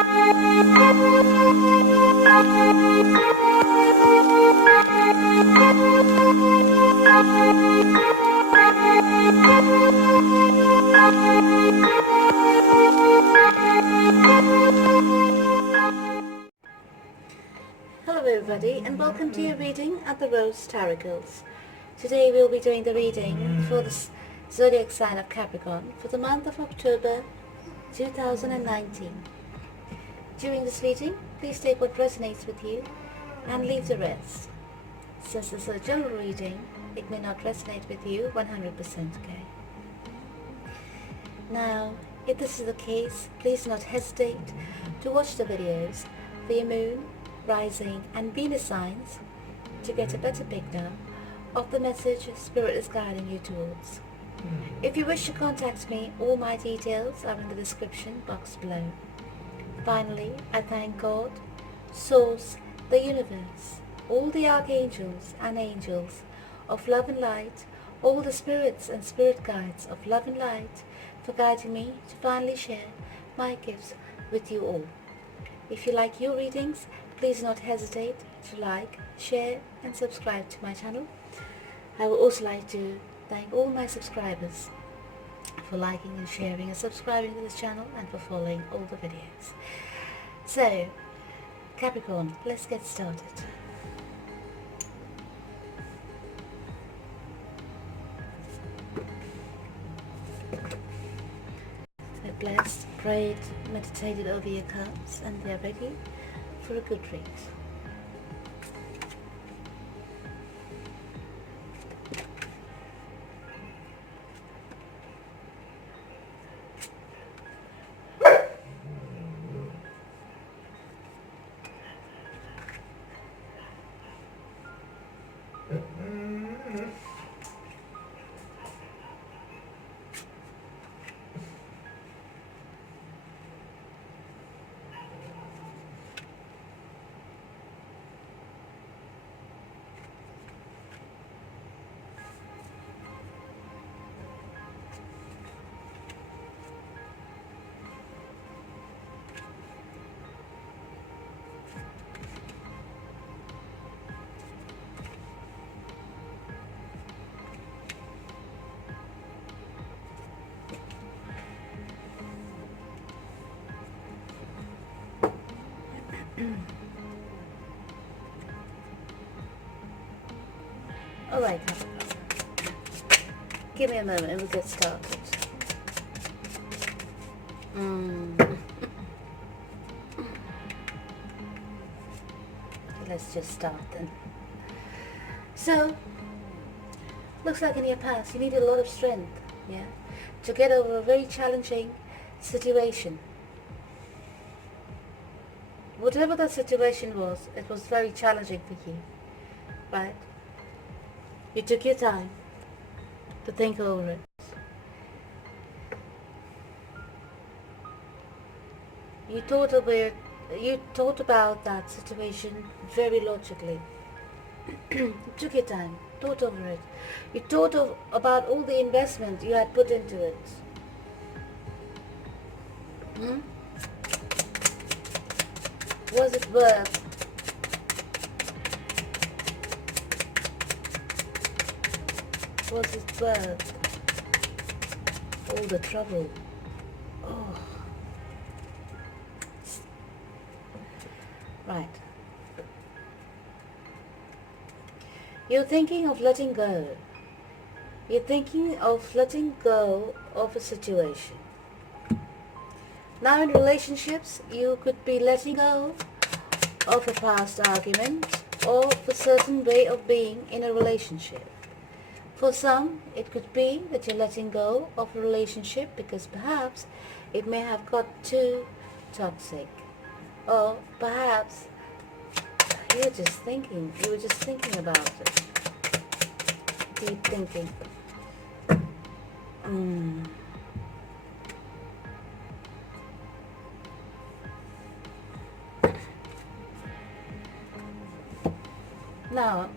Hello everybody, and welcome to your reading at the Rose Tarocles. Today we'll be doing the reading for the zodiac sign of Capricorn for the month of October 2019. During this reading, please take what resonates with you and leave the rest. Since this is a general reading, it may not resonate with you 100%, okay? Now, if this is the case, please do not hesitate to watch the videos for your moon, rising and Venus signs to get a better picture of the message Spirit is guiding you towards. If you wish to contact me, all my details are in the description box below. Finally, I thank God, Source, the universe, all the archangels and angels of love and light, all the spirits and spirit guides of love and light for guiding me to finally share my gifts with you all. If you like your readings, please do not hesitate to like, share and subscribe to my channel. I would also like to thank all my subscribers for liking and sharing and subscribing to this channel and for following all the videos. So, Capricorn, let's get started. They're blessed, prayed, meditated over your cards, and they're ready for a good read. Alright, give me a moment and we'll get started. Let's just start then. So, looks like in your past you needed a lot of strength, yeah, to get over a very challenging situation. Whatever that situation was, it was very challenging for you, right? You took your time to think over it. You thought about that situation very logically. You took your time, thought over it. You thought about all the investment you had put into it. Was it worth all the trouble? Oh. Right. You're thinking of letting go. You're thinking of letting go of a situation. Now in relationships, you could be letting go of a past argument or of a certain way of being in a relationship. For some, it could be that you're letting go of a relationship because perhaps it may have got too toxic. Or perhaps you were just thinking about it. Deep thinking. Now,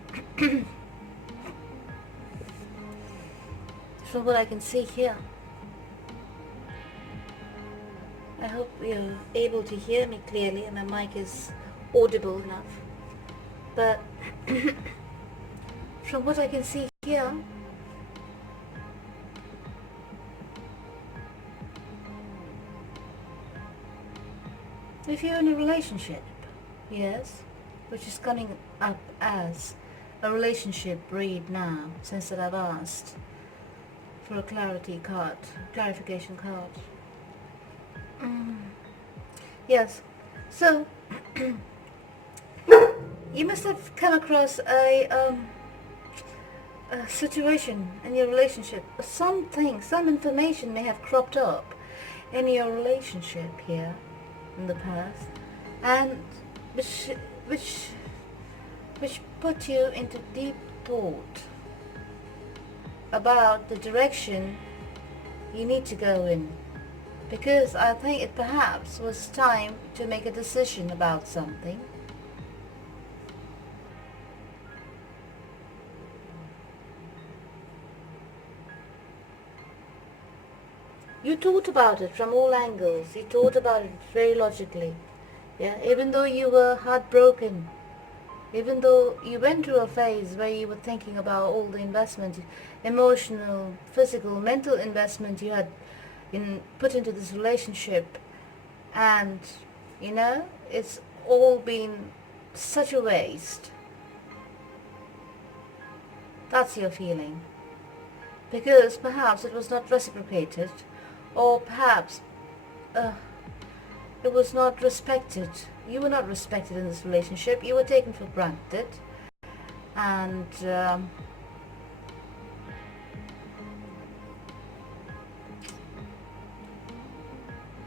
from what I can see here, I hope you're able to hear me clearly and my mic is audible enough. But from what I can see here, if you're in a relationship, yes, which is coming up as a relationship read now, since that I've asked for a clarification card. Yes, so you must have come across a situation in your relationship. Some information may have cropped up in your relationship here in the past, and which put you into deep thought about the direction you need to go in, because I think it perhaps was time to make a decision about something. You thought about it from all angles. You thought about it very logically. Yeah, even though you were heartbroken, even though you went through a phase where you were thinking about all the investment, emotional, physical, mental investment you had put into this relationship, and it's all been such a waste. That's your feeling. Because perhaps it was not reciprocated, or perhaps it was not respected. You were not respected in this relationship. You were taken for granted, and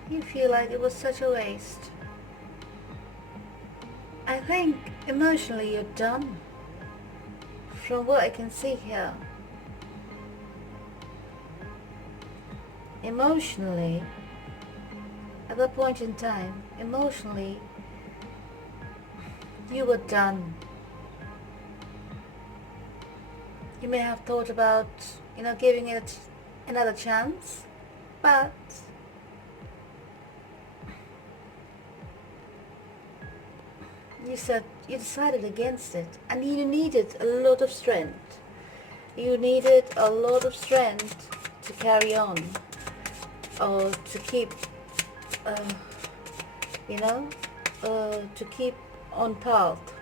you feel like it was such a waste. I think emotionally you're done, from what I can see here. Emotionally, at that point in time, emotionally, you were done. You may have thought about, giving it another chance, but you decided against it, and you needed a lot of strength. You needed a lot of strength to carry on, or to keep, to keep on path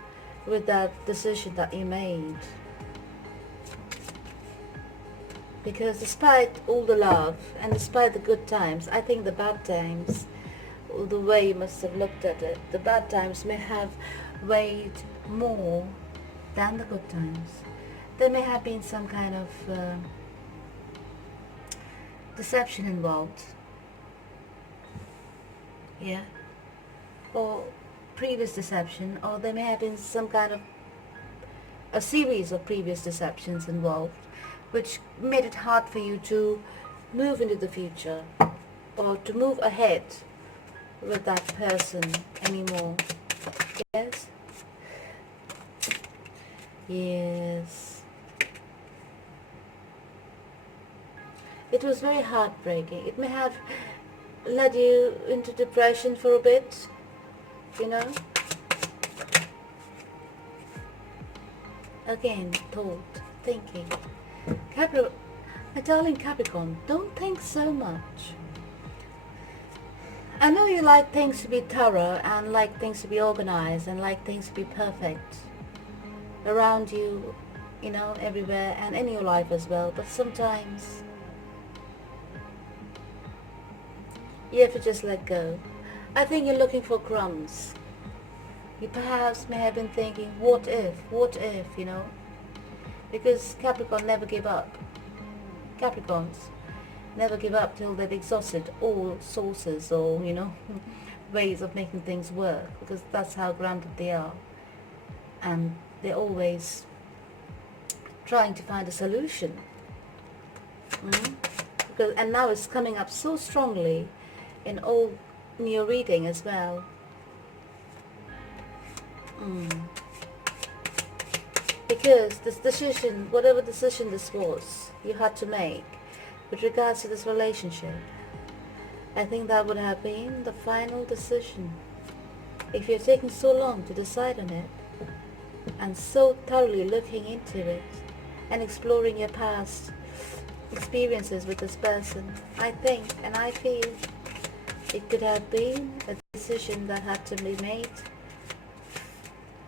with that decision that you made. Because despite all the love and despite the good times, I think the bad times, the way you must have looked at it, the bad times may have weighed more than the good times. There may have been some kind of deception involved, yeah, or previous deception, or there may have been some kind of a series of previous deceptions involved, which made it hard for you to move into the future or to move ahead with that person anymore. Yes? Yes. It was very heartbreaking. It may have led you into depression for a bit, Again, thought, thinking. My darling Capricorn, don't think so much. I know you like things to be thorough and like things to be organized and like things to be perfect around you, everywhere and in your life as well, but sometimes you have to just let go. I think you're looking for crumbs. You perhaps may have been thinking, what if, because Capricorn never give up. Capricorns never give up till they've exhausted all sources or, ways of making things work, because that's how grounded they are. And they're always trying to find a solution. And now it's coming up so strongly in your reading as well. Because this decision, whatever decision this was, you had to make with regards to this relationship, I think that would have been the final decision. If you're taking so long to decide on it, and so thoroughly looking into it, and exploring your past experiences with this person, I think and I feel it could have been a decision that had to be made,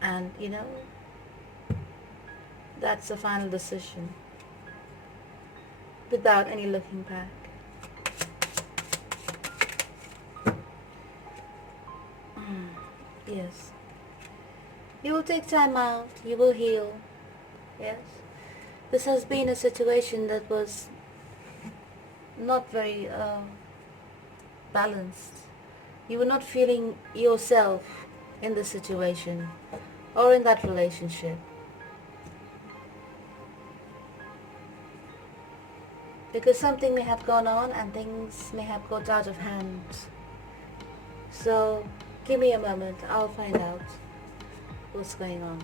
and that's the final decision without any looking back. Yes. You will take time out, you will heal. Yes. This has been a situation that was not very balanced. You were not feeling yourself in the situation or in that relationship. Because something may have gone on and things may have got out of hand. So give me a moment, I'll find out what's going on.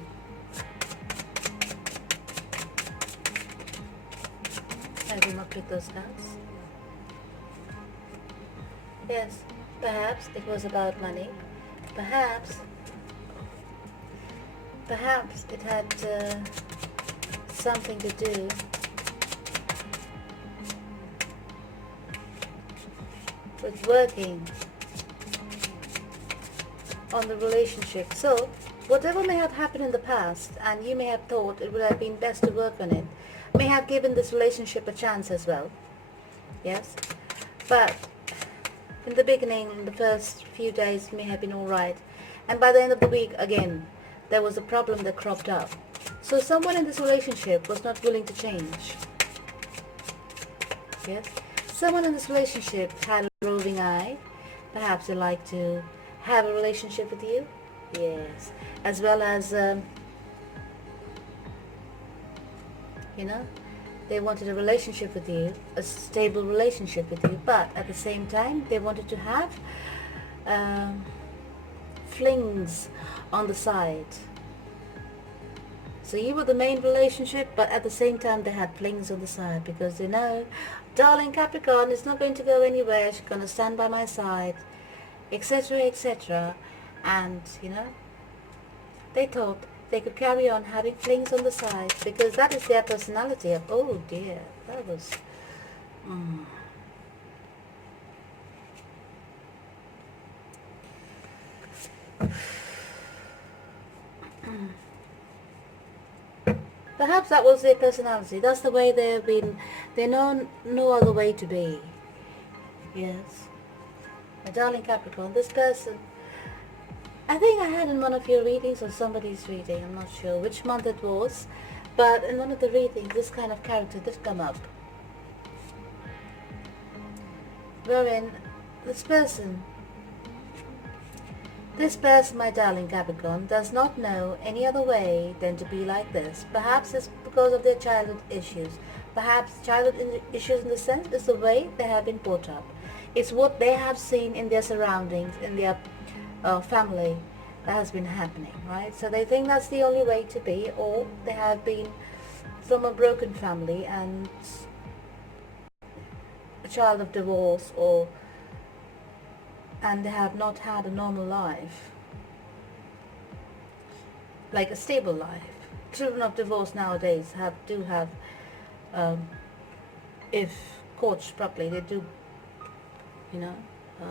I will not pick those cards. Yes, perhaps it was about money. Perhaps it had something to do with working on the relationship. So whatever may have happened in the past, and you may have thought it would have been best to work on it, may have given this relationship a chance as well. Yes, but in the beginning, in the first few days, may have been alright, and by the end of the week again there was a problem that cropped up. So someone in this relationship was not willing to change. Yes, someone in this relationship had a roving eye. Perhaps they like to have a relationship with you. Yes, as well as they wanted a relationship with you, a stable relationship with you, but at the same time they wanted to have flings on the side. So you were the main relationship, but at the same time they had flings on the side, because they know, darling Capricorn is not going to go anywhere, she's going to stand by my side, etc, etc. And they thought they could carry on having flings on the side, because that is their personality. Oh dear, that was perhaps that was their personality. That's the way they've been. They know no other way to be. Yes, my darling Capricorn, this person, I think I had in one of your readings or somebody's reading, I'm not sure which month it was, but in one of the readings this kind of character did come up, wherein this person, my darling Capricorn, does not know any other way than to be like this. Perhaps it's because of their childhood issues. Perhaps childhood issues in the sense is the way they have been brought up. It's what they have seen in their surroundings, in their family, that has been happening, right? So they think that's the only way to be, or they have been from a broken family and a child of divorce, and they have not had a normal life, like a stable life. Children of divorce nowadays do have, if coached properly, they do,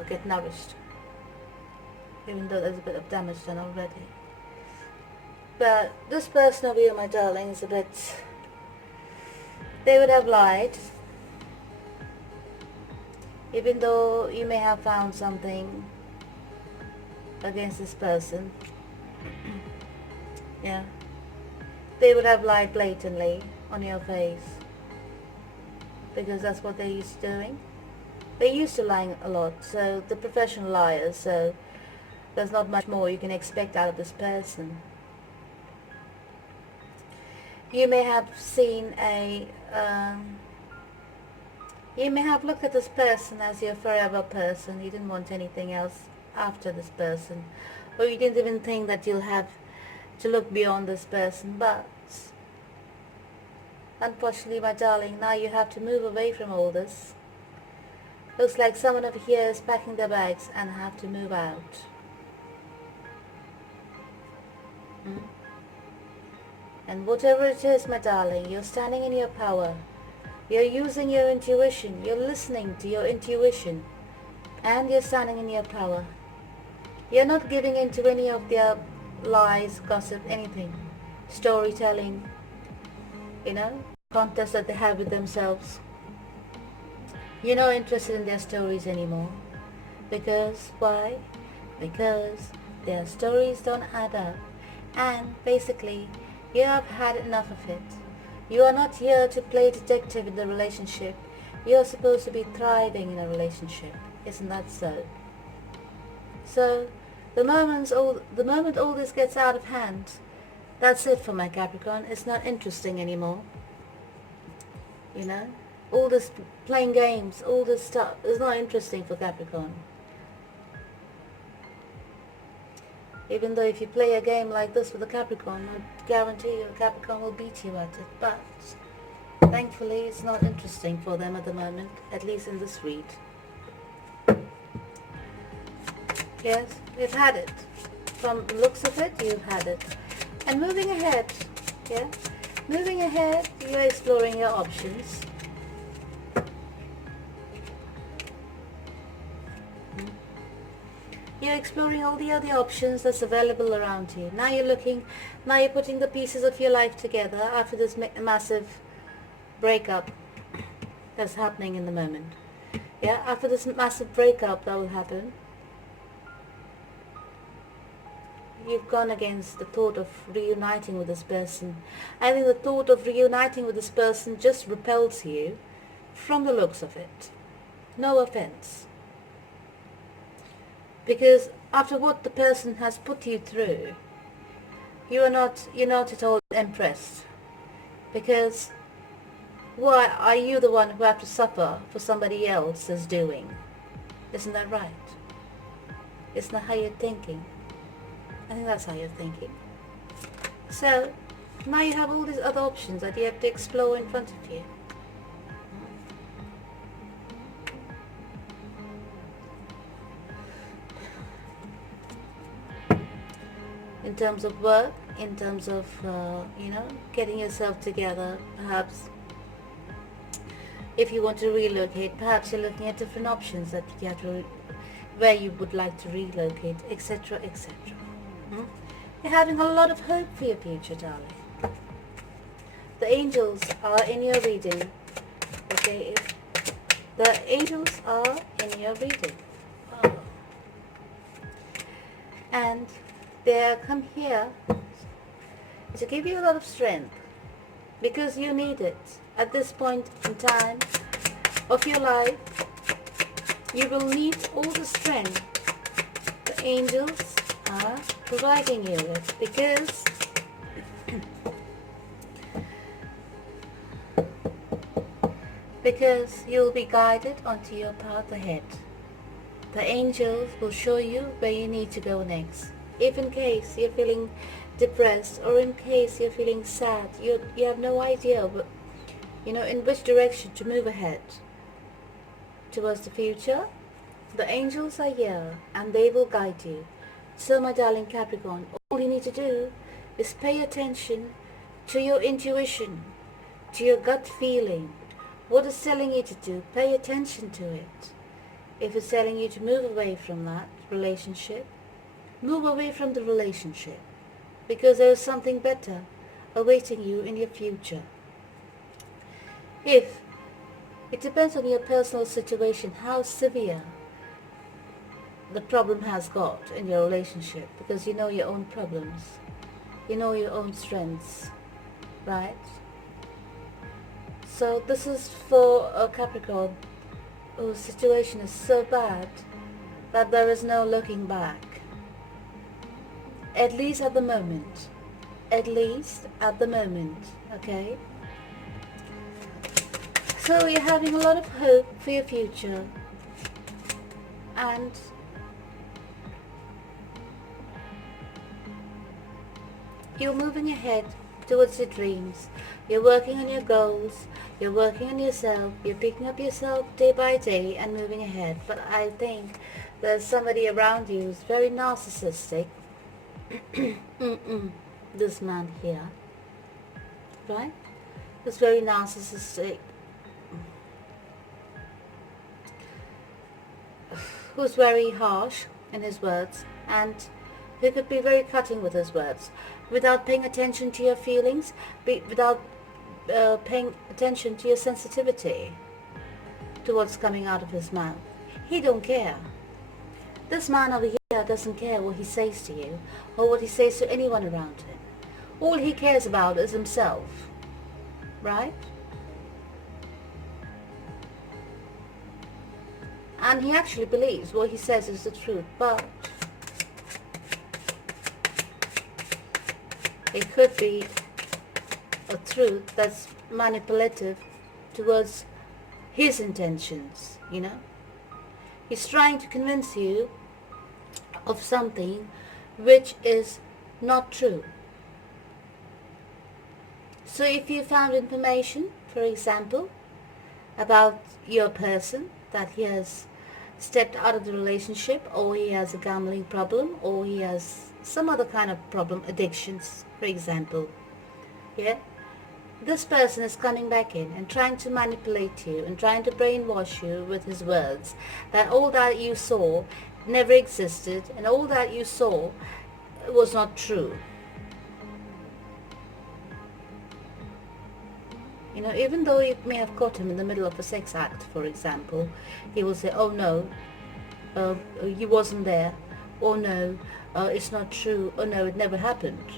get nourished, even though there's a bit of damage done already. But this person over here, my darling, is a bit, they would have lied, even though you may have found something against this person. Yeah, they would have lied blatantly on your face, because that's what they're used to doing. They're used to lying a lot, so the professional liars, so there's not much more you can expect out of this person. You may have seen you may have looked at this person as your forever person. You didn't want anything else after this person, or you didn't even think that you'll have to look beyond this person. But unfortunately, my darling, now you have to move away from all this, Looks like someone over here is packing their bags and have to move out. And whatever it is, my darling, you're standing in your power. You're using your intuition. You're listening to your intuition. And you're standing in your power. You're not giving in to any of their lies, gossip, anything. Storytelling, contests that they have with themselves. You're not interested in their stories anymore. Because, why? Because their stories don't add up. And basically, you have had enough of it. You are not here to play detective in the relationship. You are supposed to be thriving in a relationship. Isn't that so? So, the moment all this gets out of hand, that's it for my Capricorn. It's not interesting anymore. All this playing games, all this stuff is not interesting for Capricorn. Even though if you play a game like this with a Capricorn, I guarantee you a Capricorn will beat you at it. But thankfully it's not interesting for them at the moment, at least in this read. Yes, you've had it. From the looks of it, you've had it. And moving ahead, you're exploring your options. You're exploring all the other options that's available around you. Now you're putting the pieces of your life together after this massive breakup that's happening in the moment. Yeah, after this massive breakup that will happen, you've gone against the thought of reuniting with this person. I think the thought of reuniting with this person just repels you from the looks of it. No offense. Because after what the person has put you through, you're not at all impressed. Because why are you the one who have to suffer for somebody else's doing? Isn't that right? Isn't that how you're thinking? I think that's how you're thinking. So now you have all these other options that you have to explore in front of you. In terms of work, in terms of, getting yourself together, perhaps if you want to relocate, perhaps you're looking at different options that you have to, where you would like to relocate, etc., etc. You're having a lot of hope for your future, darling. The angels are in your reading. Okay, the angels are in your reading. Oh. And they come here to give you a lot of strength, because you need it. At this point in time of your life, you will need all the strength the angels are providing you with, because you'll be guided onto your path ahead. The angels will show you where you need to go next. If in case you're feeling depressed, or in case you're feeling sad, you have no idea in which direction to move ahead towards the future, the angels are here and they will guide you. So my darling Capricorn, all you need to do is pay attention to your intuition, to your gut feeling. What it's telling you to do, pay attention to it. If it's telling you to move away from that relationship, move away from the relationship, because there is something better awaiting you in your future. If it depends on your personal situation, how severe the problem has got in your relationship, because you know your own problems, you know your own strengths, right? So this is for a Capricorn whose situation is so bad that there is no looking back. At least at the moment. At least at the moment, okay? So you're having a lot of hope for your future. And you're moving ahead towards your dreams. You're working on your goals, you're working on yourself, you're picking up yourself day by day and moving ahead. But I think there's somebody around you who's very narcissistic. This man here, right? Who's very narcissistic, who's very harsh in his words, and who could be very cutting with his words, without paying attention to your feelings, without paying attention to your sensitivity to what's coming out of his mouth. He don't care. This man over here doesn't care what he says to you or what he says to anyone around him. All he cares about is himself, right? And he actually believes what he says is the truth, but it could be a truth that's manipulative towards his intentions, you know. He's trying to convince you of something which is not true. So if you found information, for example, about your person, that he has stepped out of the relationship, or he has a gambling problem, or he has some other kind of problem, addictions, for example, yeah, this person is coming back in and trying to manipulate you and trying to brainwash you with his words, that all that you saw never existed and all that you saw was not true. You know, even though you may have caught him in the middle of a sex act, for example, he will say, oh no, you wasn't there, oh no, it's not true, oh no, it never happened.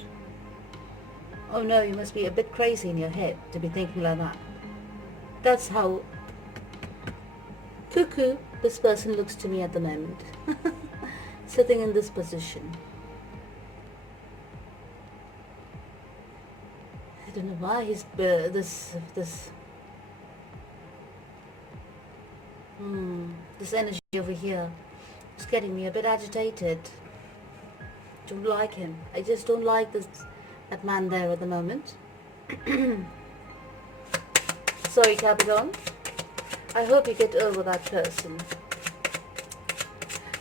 Oh no, you must be a bit crazy in your head to be thinking like that. That's how cuckoo this person looks to me at the moment, sitting in this position. I don't know why he's this energy over here is getting me a bit agitated. Don't like him. I just don't like that man there at the moment. Sorry, Capricorn. I hope you get over that person.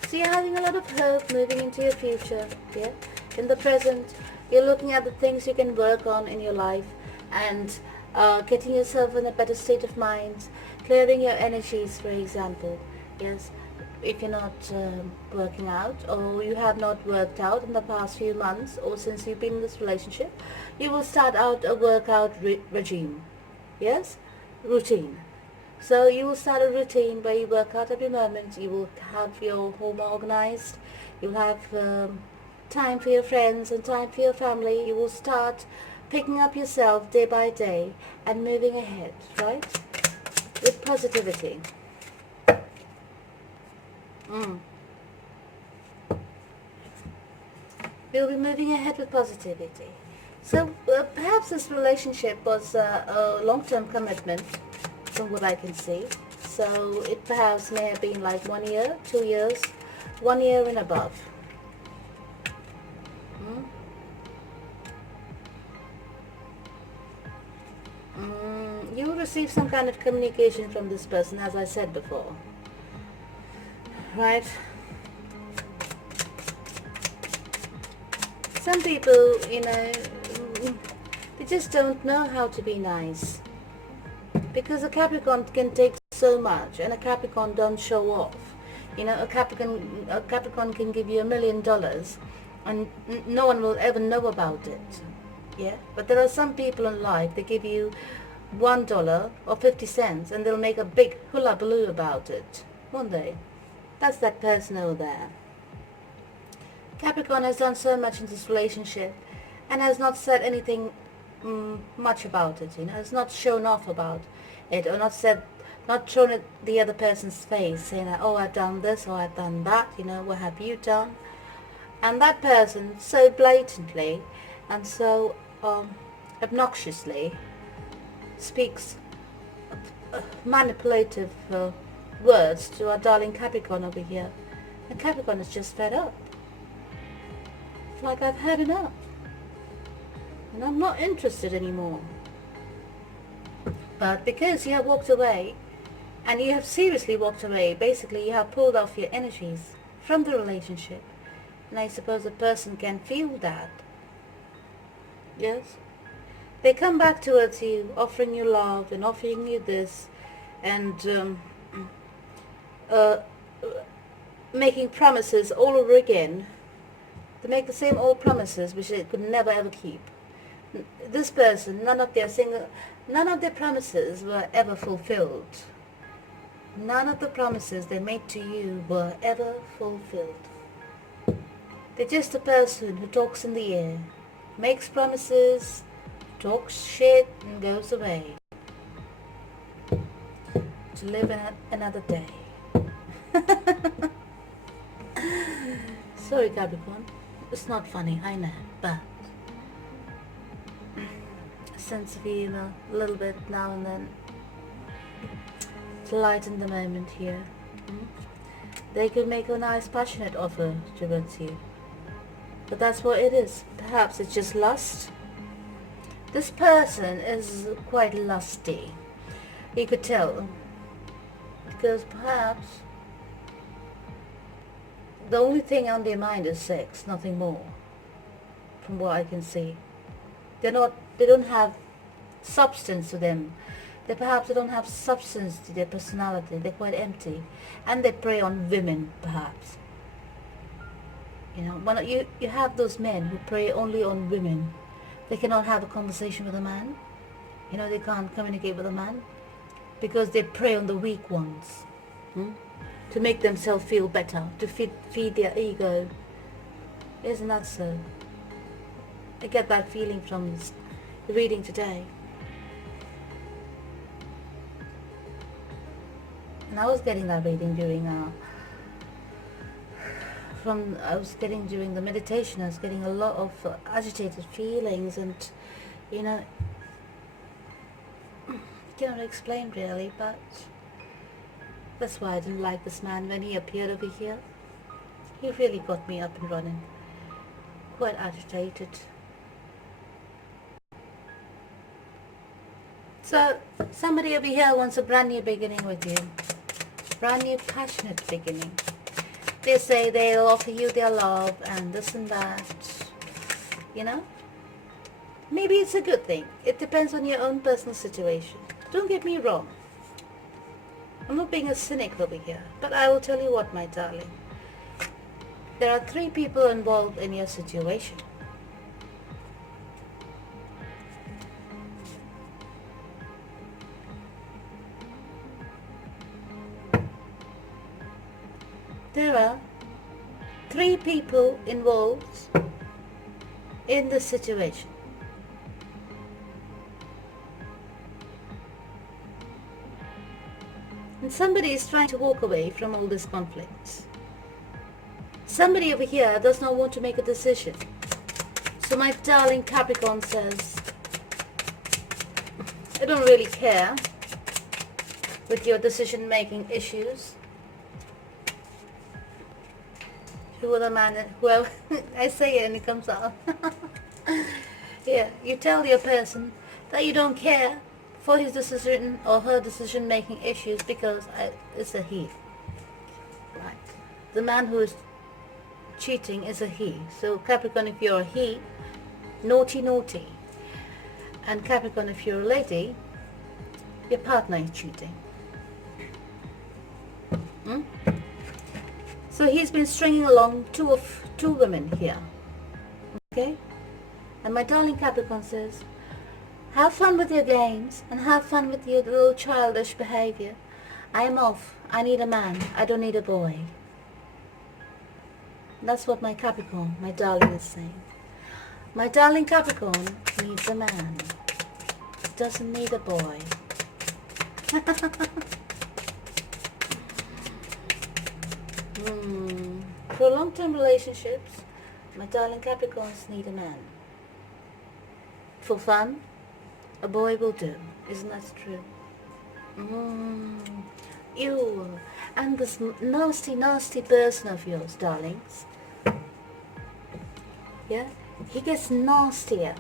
So you're having a lot of hope moving into your future, yeah? In the present, you're looking at the things you can work on in your life and getting yourself in a better state of mind, clearing your energies, for example, yes? If you're not working out, or you have not worked out in the past few months, or since you've been in this relationship, you will start out a workout regime, yes? Routine. So you will start a routine where you work out every moment, you will have your home organized, you'll have time for your friends and time for your family. You will start picking up yourself day by day and moving ahead, right? With positivity. We'll be moving ahead with positivity. So perhaps this relationship was a long-term commitment from what I can see. So it perhaps may have been like 1 year, 2 years, 1 year and above. You will receive some kind of communication from this person, as I said before. Right? Some people, you know, they just don't know how to be nice. Because a Capricorn can take so much, and a Capricorn don't show off. You know, a Capricorn can give you $1 million, and no one will ever know about it. Yeah? But there are some people in life, they give you $1 or 50 cents, and they'll make a big hullabaloo about it, won't they? That's that person over there. Capricorn has done so much in this relationship and has not said anything much about it, you know, has not shown off about it, or not shown it the other person's face, saying that, oh, I've done this, or I've done that, you know, what have you done? And that person so blatantly and so obnoxiously speaks manipulative words to our darling Capricorn over here, and Capricorn is just fed up. It's like, I've had enough. and I'm not interested anymore. But because you have walked away, and you have seriously walked away, basically you have pulled off your energies from the relationship, and I suppose a person can feel that. Yes, they come back towards you, offering you love and offering you this, and uh, making promises all over again. They make the same old promises which they could never ever keep. This person, none of their promises were ever fulfilled. None of the promises they made to you were ever fulfilled. They're just a person who talks in the air, makes promises, talks shit and goes away to live another day. Sorry, Capricorn, it's not funny, I know, but a sense of humor, a little bit now and then, to lighten the moment here. They could make a nice passionate offer towards you, but that's what it is. Perhaps it's just lust. This person is quite lusty, you could tell, because perhaps the only thing on their mind is sex, nothing more, from what I can see. They don't have substance to them. They don't have substance to their personality. They're quite empty, and they prey on women, perhaps. You know, when you have those men who prey only on women, they cannot have a conversation with a man. You know, they can't communicate with a man because they prey on the weak ones, to make themselves feel better, to feed their ego. Isn't that so? I get that feeling from the reading today. And I was getting that reading during during the meditation. I was getting a lot of agitated feelings, and you know, cannot explain really, but that's why I didn't like this man when he appeared over here. He really got me up and running, quite agitated. So somebody over here wants a brand new beginning with you, brand new passionate beginning. They say they'll offer you their love and this and that, you know. Maybe it's a good thing. It depends on your own personal situation. Don't get me wrong. I'm not being a cynic over here, but I will tell you what, my darling. There are 3 people involved in your situation. There are 3 people involved in this situation. And somebody is trying to walk away from all these conflicts. Somebody over here does not want to make a decision. So my darling Capricorn says, I don't really care with your decision-making issues. Who the man, whoever, I say it and it comes out. Yeah, you tell your person that you don't care for his decision or her decision-making issues because it's a he. Right. The man who is cheating is a he. So Capricorn, if you're a he, naughty, naughty. And Capricorn, if you're a lady, your partner is cheating. So he's been stringing along two women here. Okay? And my darling Capricorn says, have fun with your games and have fun with your little childish behavior. I am off. I need a man. I don't need a boy. That's what my Capricorn, my darling, is saying. My darling Capricorn needs a man. Doesn't need a boy. For long-term relationships, my darling Capricorns need a man. For fun, a boy will do. Isn't that true? Ew. And this nasty, nasty person of yours, darlings. Yeah? He gets nastier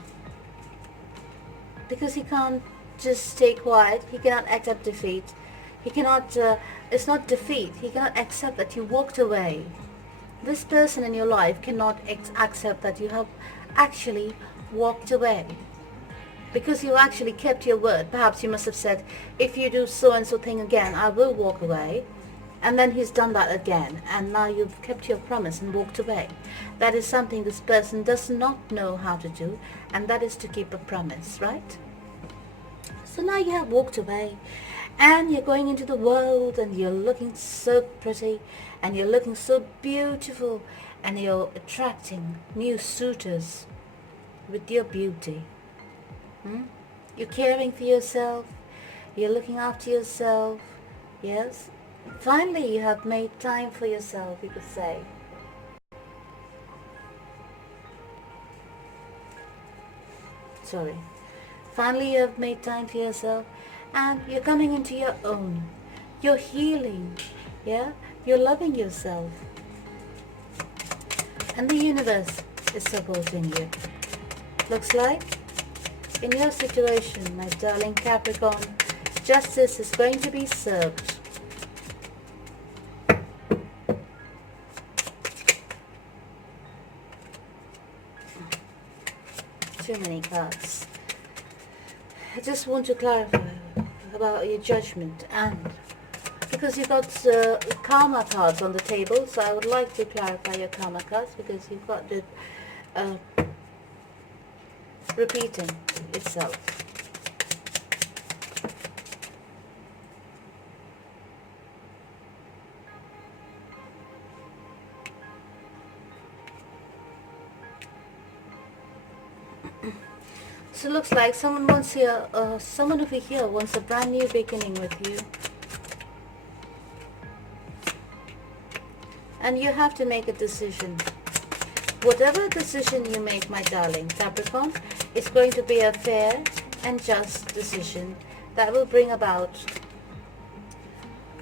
because he can't just stay quiet. He cannot accept defeat. He cannot, it's not defeat. He cannot accept that you walked away. This person in your life cannot accept that you have actually walked away. Because you actually kept your word. Perhaps you must have said, if you do so and so thing again, I will walk away. And then he's done that again. And now you've kept your promise and walked away. That is something this person does not know how to do. And that is to keep a promise, right? So now you have walked away. And you're going into the world and you're looking so pretty. And you're looking so beautiful. And you're attracting new suitors with your beauty. You're caring for yourself. You're looking after yourself. Yes? Finally, you have made time for yourself, you could say. Sorry. Finally, you have made time for yourself. And you're coming into your own. You're healing. Yeah? You're loving yourself. And the universe is supporting you. Looks like in your situation, my darling Capricorn, justice is going to be served. Too many cards. I just want to clarify about your judgment, and because you got karma cards on the table, so I would like to clarify your karma cards because you've got it repeating itself. So it looks like someone wants here, someone over here wants a brand new beginning with you. And you have to make a decision. Whatever decision you make, my darling Capricorn, is going to be a fair and just decision that will bring about,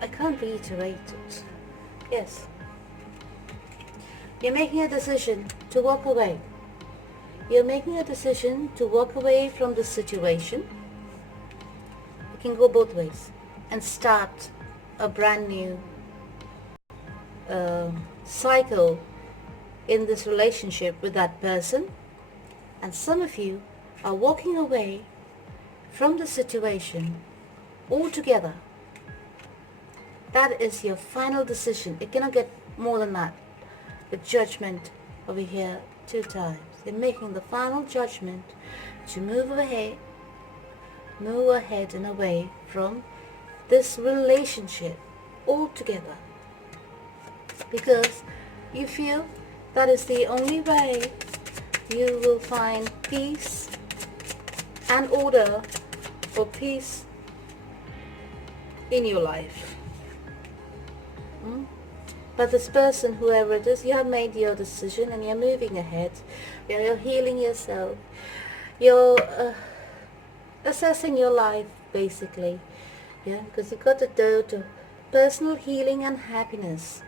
I can't reiterate it. Yes. You're making a decision to walk away. You're making a decision to walk away from the situation. You can go both ways and start a brand new cycle in this relationship with that person. And some of you are walking away from the situation altogether. That is your final decision. It cannot get more than that. The judgment over here 2 times. You're making the final judgment to move ahead and away from this relationship altogether. Because you feel that is the only way you will find peace and order, or peace in your life. But this person, whoever it is, you have made your decision and you're moving ahead. You're healing yourself. You're assessing your life, basically. Yeah, because you've got to do to personal healing and happiness.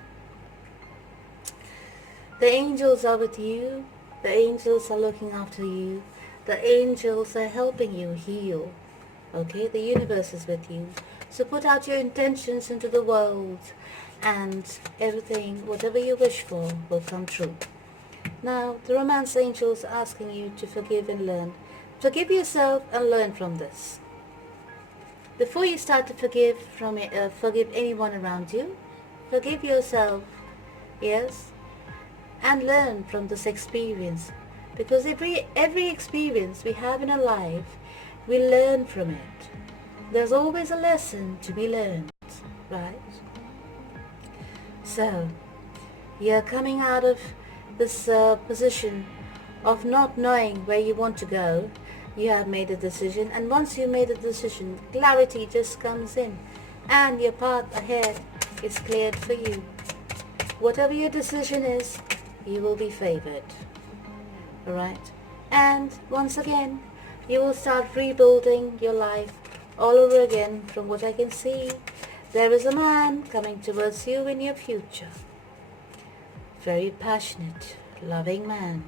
The angels are with you. The angels are looking after you. The angels are helping you heal. Okay, the universe is with you. So put out your intentions into the world, and everything, whatever you wish for, will come true. Now, the romance angels are asking you to forgive and learn. Forgive yourself and learn from this. Before you start to forgive anyone around you, forgive yourself, yes, and learn from this experience. Because every experience we have in our life, we learn from it. There's always a lesson to be learned, right? So, you're coming out of this position of not knowing where you want to go. You have made a decision, and once you made a decision, clarity just comes in, and your path ahead is cleared for you. Whatever your decision is, you will be favored. Alright? And once again, you will start rebuilding your life all over again. From what I can see, there is a man coming towards you in your future. Very passionate, loving man.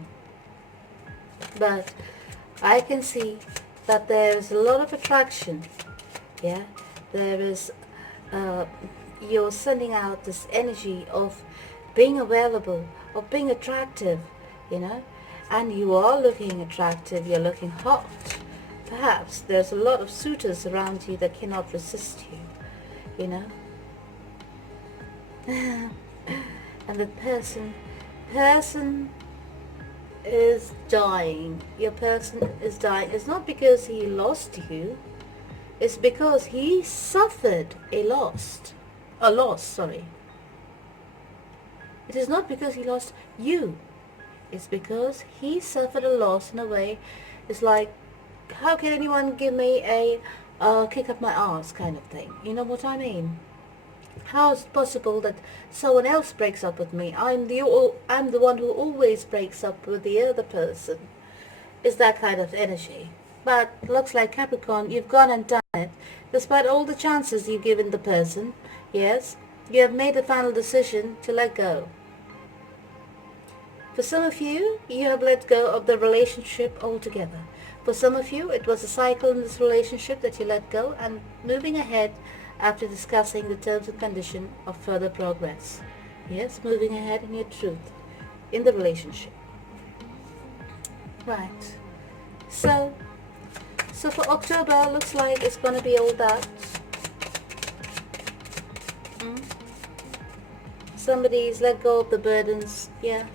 But I can see that there is a lot of attraction. Yeah, there is, you're sending out this energy of being available, of being attractive, you know, and you are looking attractive, you're looking hot. Perhaps there's a lot of suitors around you that cannot resist you know. And the person is dying. Your person is dying. It's not because he lost you. It's because he suffered a loss, sorry. It is not because he lost you. It's because he suffered a loss in a way. It's like, how can anyone give me a kick up my ass kind of thing? You know what I mean? How is it possible that someone else breaks up with me? I'm the one who always breaks up with the other person. It's that kind of energy. But looks like Capricorn, you've gone and done it. Despite all the chances you've given the person, yes, you have made the final decision to let go. For some of you, you have let go of the relationship altogether. For some of you, it was a cycle in this relationship that you let go and moving ahead after discussing the terms and condition of further progress. Yes, moving ahead in your truth in the relationship. Right. So for October, looks like it's going to be all that. Somebody's let go of the burdens. Yeah.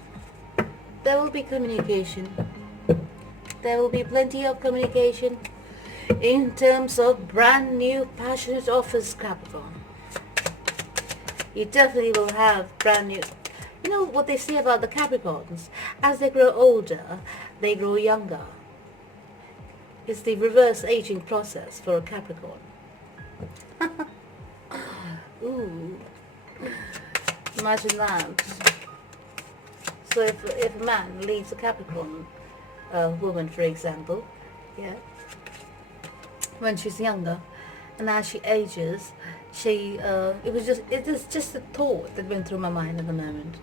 There will be communication. There will be plenty of communication in terms of brand new passionate offers, Capricorn. You definitely will have brand new. You know what they say about the Capricorns? As they grow older, they grow younger. It's the reverse aging process for a Capricorn. Ooh. Imagine that. So if a man leaves a Capricorn woman, for example, yeah, when she's younger, and as she ages, it is just a thought that went through my mind at the moment,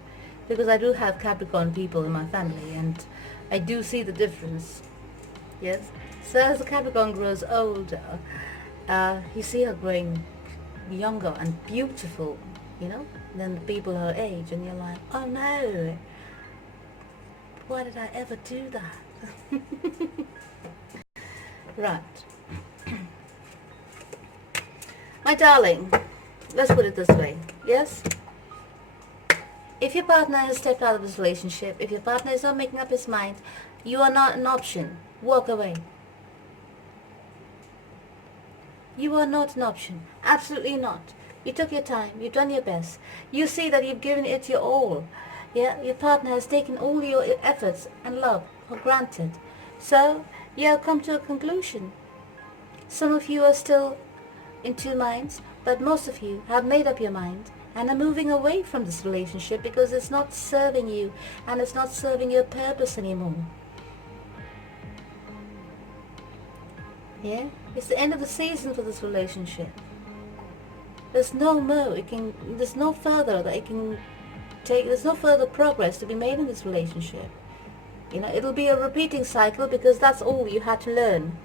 because I do have Capricorn people in my family, and I do see the difference. Yes. So as the Capricorn grows older, you see her growing younger and beautiful, you know, than the people her age, and you're like, oh no, why did I ever do that? Right. My darling, let's put it this way, yes? If your partner has stepped out of this relationship, if your partner is not making up his mind, you are not an option. Walk away. You are not an option. Absolutely not. You took your time. You've done your best. You see that you've given it your all. Yeah, your partner has taken all your efforts and love for granted. So, you have come to a conclusion. Some of you are still in two minds, but most of you have made up your mind and are moving away from this relationship because it's not serving you and it's not serving your purpose anymore. Yeah, it's the end of the season for this relationship. There's no more. There's no further that it can take. There's no further progress to be made in this relationship. You know, it'll be a repeating cycle because that's all you had to learn.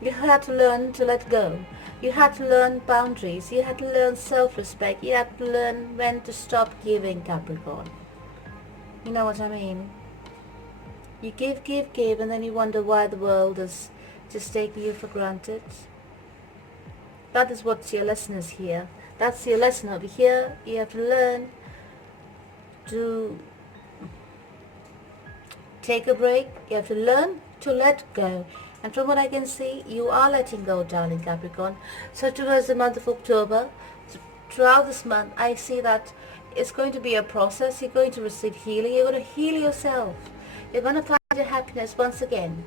You had to learn to let go. You had to learn boundaries. You had to learn self-respect. You had to learn when to stop giving, Capricorn. You know what I mean? You give, and then you wonder why the world is just taking you for granted. That is what your lesson is here. That's your lesson over here. You have to learn to take a break. You have to learn to let go. And from what I can see, you are letting go, darling Capricorn. So towards the month of October, throughout this month, I see that it's going to be a process. You're going to receive healing. You're going to heal yourself. You're going to find your happiness once again.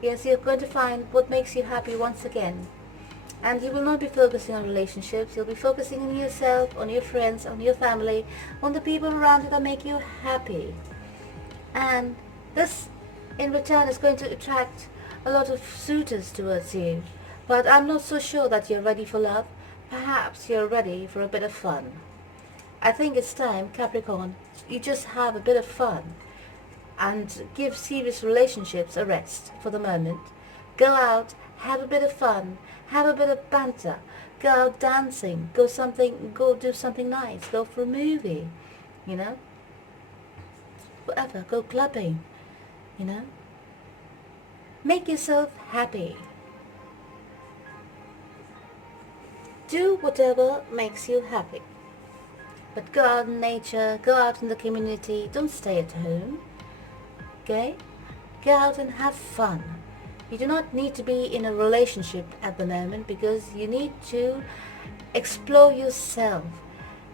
Yes, you're going to find what makes you happy once again. And you will not be focusing on relationships. You'll be focusing on yourself, on your friends, on your family, on the people around you that make you happy. And this, in return, is going to attract a lot of suitors towards you. But I'm not so sure that you're ready for love. Perhaps you're ready for a bit of fun. I think it's time, Capricorn, you just have a bit of fun and give serious relationships a rest for the moment. Go out, have a bit of fun, have a bit of banter, go out dancing, go do something nice, go for a movie, you know, whatever, go clubbing, you know. Make yourself happy. Do whatever makes you happy. But go out in nature, go out in the community, don't stay at home. Okay? Go out and have fun. You do not need to be in a relationship at the moment because you need to explore yourself.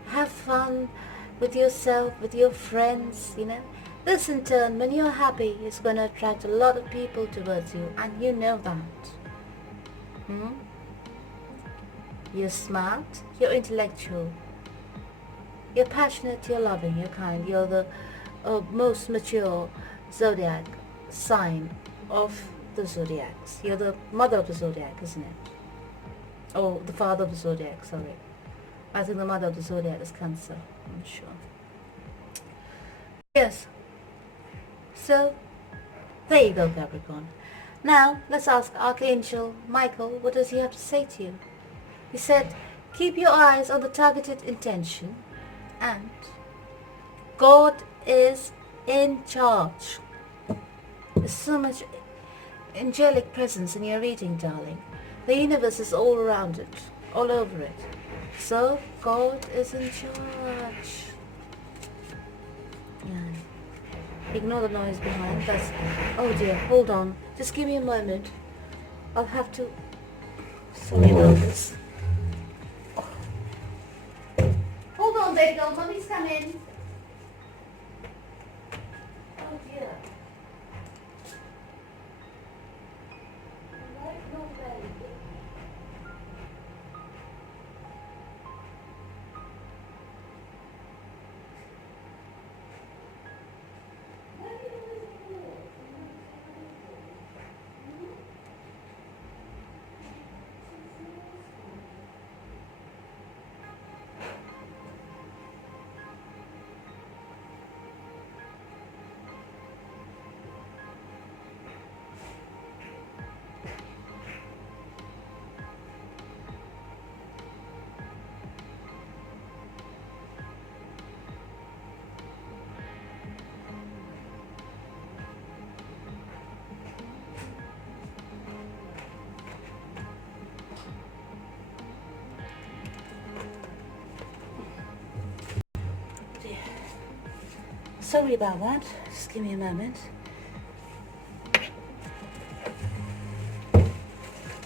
Have fun with yourself, with your friends, you know. This in turn, when you're happy, is going to attract a lot of people towards you, and you know that. You're smart, you're intellectual, you're passionate, you're loving, you're kind, you're the most mature zodiac sign of the zodiacs. You're the mother of the zodiac, isn't it? Or the father of the zodiac, sorry. I think the mother of the zodiac is Cancer, I'm sure. Yes. So, there you go, Capricorn. Now, let's ask Archangel Michael, what does he have to say to you? He said, keep your eyes on the targeted intention, and God is in charge. There's so much angelic presence in your reading, darling. The universe is all around it, all over it. So, God is in charge. Yeah. Ignore the noise behind. That's... Oh dear, hold on. Just give me a moment. I'll have to... Sorry about this. Hold on, baby doll. Mommy's coming. Oh dear. Right, no baby. Sorry about that. Just give me a moment.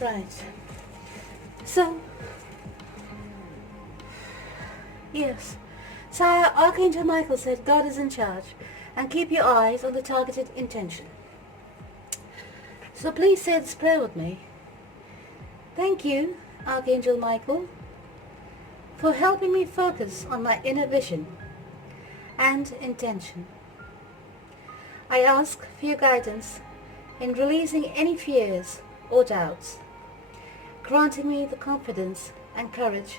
Right. So, yes. So Archangel Michael said God is in charge and keep your eyes on the targeted intention. So please say this prayer with me. Thank you, Archangel Michael, for helping me focus on my inner vision and intention. I ask for your guidance in releasing any fears or doubts, granting me the confidence and courage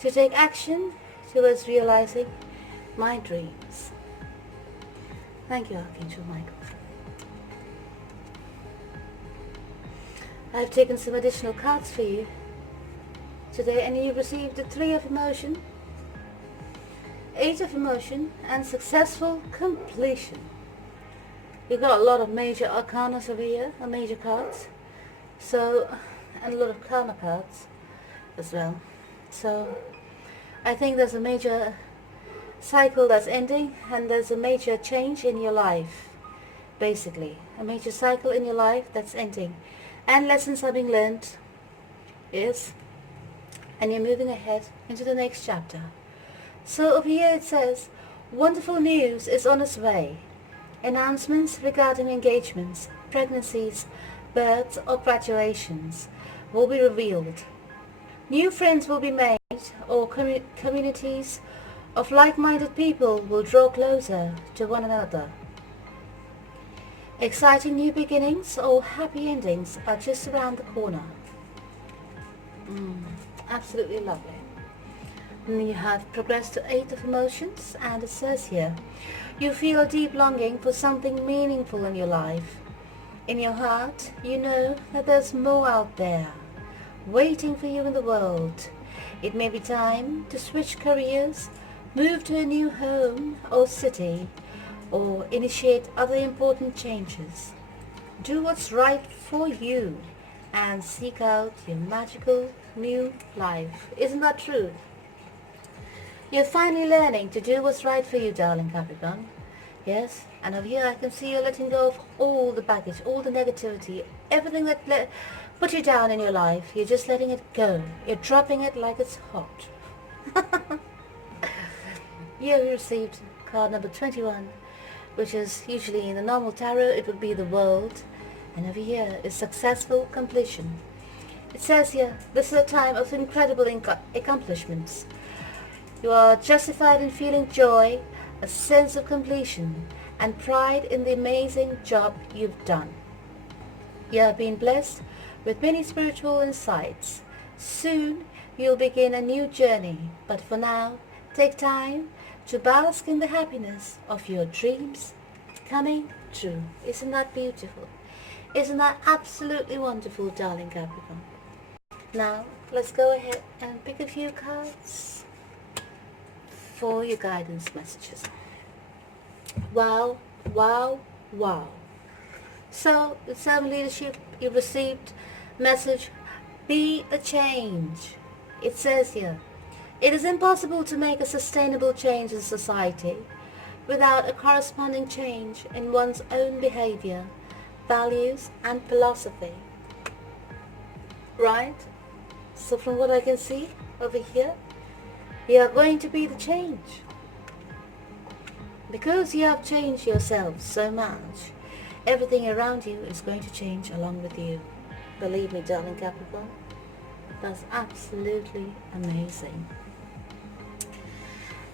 to take action towards realizing my dreams. Thank you, Archangel Michael. I've taken some additional cards for you today, and you've received the 3 of emotion, 8 of emotion, and successful completion. You've got a lot of major arcana over here, or major cards, so, and a lot of karma cards as well. So I think there's a major cycle that's ending, and there's a major change in your life, basically. A major cycle in your life that's ending, and lessons are being learned, yes, and you're moving ahead into the next chapter. So over here it says, wonderful news is on its way. Announcements regarding engagements, pregnancies, births or graduations will be revealed. New friends will be made, or communities of like-minded people will draw closer to one another. Exciting new beginnings or happy endings are just around the corner. Absolutely lovely. And you have progressed to 8 of emotions, and it says here, you feel a deep longing for something meaningful in your life. In your heart, you know that there's more out there, waiting for you in the world. It may be time to switch careers, move to a new home or city, or initiate other important changes. Do what's right for you and seek out your magical new life. Isn't that true? You're finally learning to do what's right for you, darling Capricorn. Yes, and over here I can see you letting go of all the baggage, all the negativity, everything that put you down in your life. You're just letting it go. You're dropping it like it's hot. You have received card number 21, which is usually in the normal tarot, it would be the world. And over here is successful completion. It says here, this is a time of incredible accomplishments. You are justified in feeling joy, a sense of completion, and pride in the amazing job you've done. You have been blessed with many spiritual insights. Soon you'll begin a new journey, but for now, take time to bask in the happiness of your dreams coming true. Isn't that beautiful? Isn't that absolutely wonderful, darling Capricorn? Now, let's go ahead and pick a few cards for your guidance messages. Wow, wow, wow. So, with some leadership, you received message, be the change. It says here, it is impossible to make a sustainable change in society without a corresponding change in one's own behavior, values, and philosophy. Right? So from what I can see over here, you are going to be the change. Because you have changed yourself so much, everything around you is going to change along with you. Believe me, darling Capricorn, that's absolutely amazing.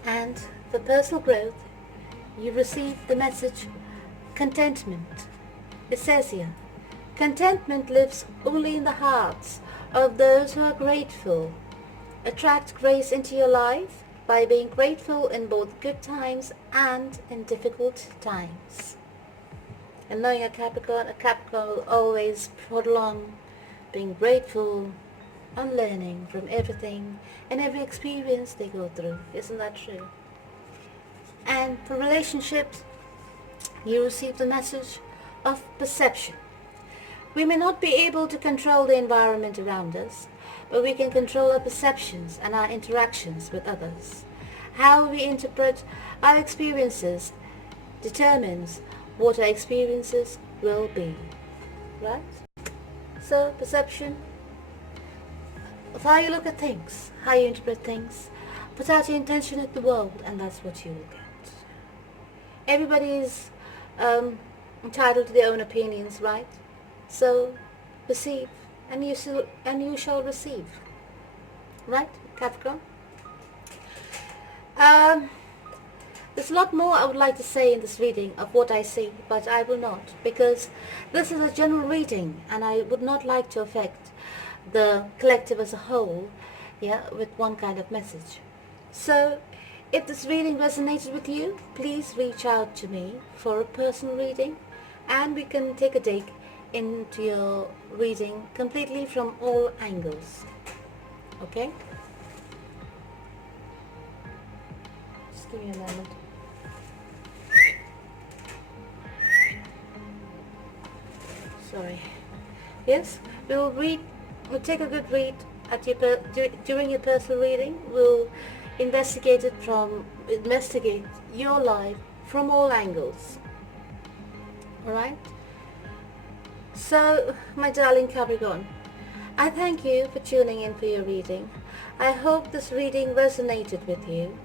And for personal growth, you receive the message, contentment. It says here, contentment lives only in the hearts of those who are grateful. Attract grace into your life by being grateful in both good times and in difficult times. And knowing a Capricorn will always prolong being grateful and learning from everything and every experience they go through. Isn't that true? And for relationships, you receive the message of perception. We may not be able to control the environment around us, but we can control our perceptions and our interactions with others. How we interpret our experiences determines what our experiences will be. Right? So, perception of how you look at things, how you interpret things, put out your intention at the world, and that's what you will get. Everybody is entitled to their own opinions, right? So, perceive, and you shall receive. Right, Capricorn? There's a lot more I would like to say in this reading of what I see, but I will not, because this is a general reading, and I would not like to affect the collective as a whole, with one kind of message. So, if this reading resonated with you, please reach out to me for a personal reading, and we can take a dig into your reading completely from all angles. Okay? Just give me a moment. Sorry. Yes, we'll take a good read at during your personal reading. We'll investigate your life from all angles. Alright? So, my darling Capricorn, I thank you for tuning in for your reading. I hope this reading resonated with you.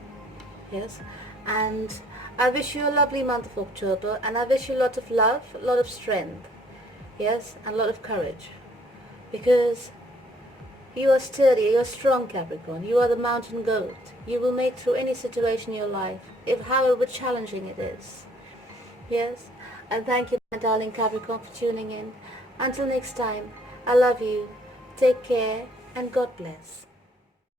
Yes, and I wish you a lovely month of October, and I wish you a lot of love, a lot of strength, yes, and a lot of courage, because you are sturdy, you are strong, Capricorn. You are the mountain goat. You will make through any situation in your life, however challenging it is. Yes, and thank you, my darling Capricorn, for tuning in. Until next time, I love you. Take care, and God bless.